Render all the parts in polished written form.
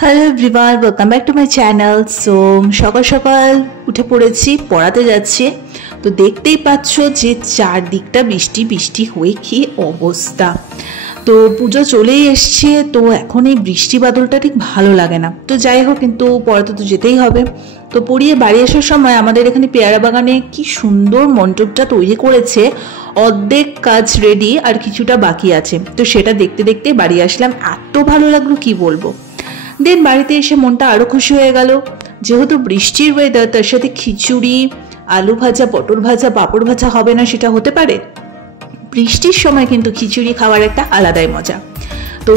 Hello everyone, welcome back to my channel. So সকাল সকাল উঠে পড়েছি, পড়াতে যাচ্ছি। তো দেখতেই পাচ্ছ যে চারদিকটা বৃষ্টি বৃষ্টি হয়ে কি অবস্থা। তো পুজো চলেই এসছে, তো এখন এই বৃষ্টি বাদলটা ঠিক ভালো লাগে না। তো যাই হোক, কিন্তু পড়াতে তো যেতেই হবে। তো পড়িয়ে বাড়ি আসার সময় আমাদের এখানে পেয়ারা বাগানে কি সুন্দর মণ্ডপটা তৈরি করেছে। অর্ধেক কাজ রেডি, আর কিছুটা বাকি আছে। তো সেটা দেখতে দেখতে বাড়ি আসলাম, এত ভালো লাগলো কি বলবো। দেন বাড়িতে এসে মনটা আরও খুশি হয়ে গেল, যেহেতু বৃষ্টির ওয়েদার, তার সাথে খিচুড়ি, আলু ভাজা, পটল ভাজা, পাঁপড় ভাজা হবে না সেটা হতে পারে? বৃষ্টির সময় কিন্তু খিচুড়ি খাওয়ার একটা আলাদাই মজা। তো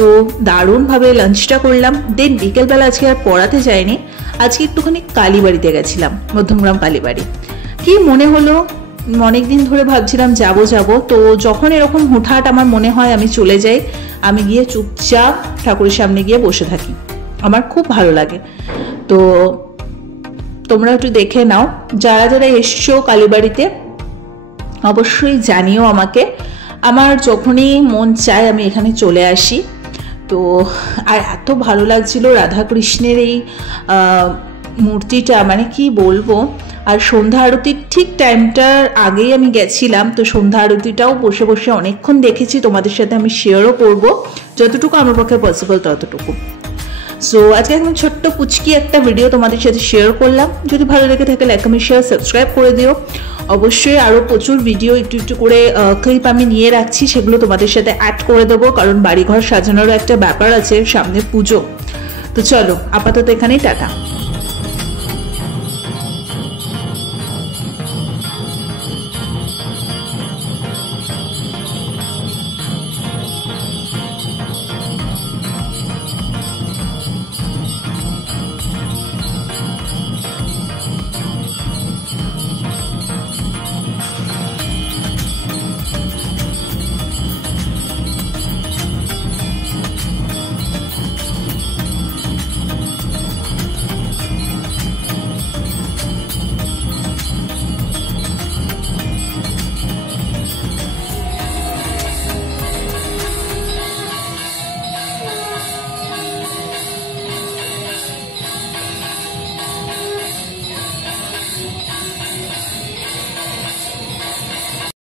দারুণভাবে লাঞ্চটা করলাম। দেন বিকেলবেলা আজকে আর পড়াতে যাইনি, আজকে একটুখানি কালীবাড়িতে গেছিলাম, মধ্যমগ্রাম কালীবাড়ি। কি মনে হলো, অনেকদিন ধরে ভাবছিলাম যাব যাব, তো যখন এরকম হুটহাট আমার মনে হয় আমি চলে যাই। আমি গিয়ে চুপচাপ ঠাকুরের সামনে গিয়ে বসে থাকি, আমার খুব ভালো লাগে। তো তোমরা একটু দেখে নাও, যারা যারা এসছো কালীবাড়িতে অবশ্যই জানিও আমাকে। আমার যখনই মন চায় আমি এখানে চলে আসি। তো আর এত ভালো লাগছিল রাধাকৃষ্ণের এই মূর্তিটা, মানে কি বলবো। আর সন্ধ্যা আরতির ঠিক টাইমটার আগেই আমি গেছিলাম, তো সন্ধ্যা আরতিটাও বসে বসে অনেকক্ষণ দেখেছি। তোমাদের সাথে আমি শেয়ারও করব, যতটুকু আমার পক্ষে পসিবল ততটুকু। সো আজকে একদম ছোট্ট পুচকি একটা ভিডিও তোমাদের সাথে শেয়ার করলাম। যদি ভালো লেগে থাকে লাইক, কমেন্ট, শেয়ার, সাবস্ক্রাইব করে দিও। অবশ্যই আরও প্রচুর ভিডিও একটু একটু করে ক্লিপ আমি নিয়ে রাখছি, সেগুলো তোমাদের সাথে অ্যাড করে দেবো, কারণ বাড়িঘর সাজানোরও একটা ব্যাপার আছে, সামনে পুজো। তো চলো আপাতত এখানেই টাটা।